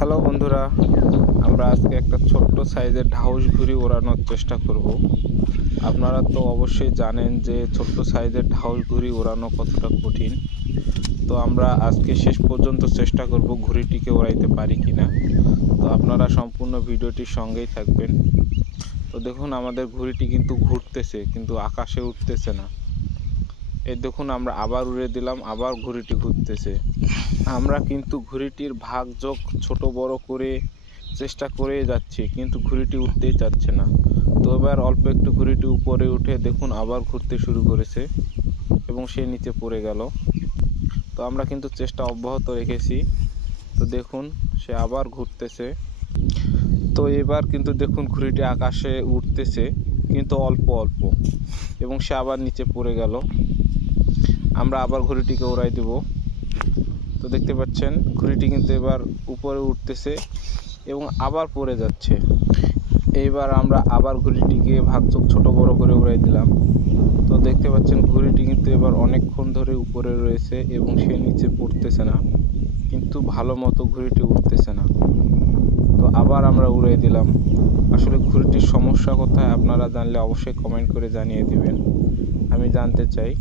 Hello বন্ধুরা, আমরা আজকে একটা ছোট্ট সাইজের ঢাউস ঘুড়ি ওড়ানোর চেষ্টা করব। আপনারা তো অবশ্যই জানেন যে ছোট্ট সাইজের ঢাউস ঘুড়ি ওড়ানো কতটা কঠিন। তো আমরা আজকে শেষ পর্যন্ত চেষ্টা করব ঘুড়িটিকে ওড়াইতে পারি কিনা। তো আপনারা সম্পূর্ণ ভিডিওটির সঙ্গেই থাকবেন। তো দেখুন, আমাদের ঘুড়িটি কিন্তু ঘুরতেছে, কিন্তু আকাশে উঠতেছে না। এই দেখুন, আমরা আবার উড়ে দিলাম, আবার ঘুড়িটি ঘুরতেছে। আমরা কিন্তু ঘুড়িটির ভাগযোগ ছোট বড় করে চেষ্টা করে যাচ্ছি, কিন্তু ঘুড়িটি উঠতেই চাচ্ছে না। তো এবার অল্প একটু ঘুড়িটি উপরে উঠে দেখুন আবার ঘুরতে শুরু করেছে এবং সে নিচে পড়ে গেল। তো আমরা কিন্তু চেষ্টা অব্যাহত রেখেছি। তো দেখুন, সে আবার ঘুরতেছে। তো এবার কিন্তু দেখুন ঘুড়িটি আকাশে উঠতেছে, কিন্তু অল্প অল্প, এবং সে আবার নিচে পড়ে গেল। আমরা আবার ঘুড়িটিকে উড়াই দেব। তো দেখতে পাচ্ছেন ঘুড়িটি কিন্তু এবার উপরে উঠতেছে এবং আবার পড়ে যাচ্ছে। এইবার আমরা আবার ঘুড়িটিকে ভাগযোগ ছোট বড় করে উড়াই দিলাম। তো দেখতে পাচ্ছেন ঘুড়িটি কিন্তু এবার অনেকক্ষণ ধরে উপরে রয়েছে এবং সে নিচে পড়তেছে না, কিন্তু ভালো মতো ঘুড়িটি উঠতেছে না। তো আবার আমরা উড়াই দিলাম। আসলে ঘুড়িটির সমস্যা কোথায় আপনারা জানলে অবশ্যই কমেন্ট করে জানিয়ে দিবেন, আমি জানতে চাই।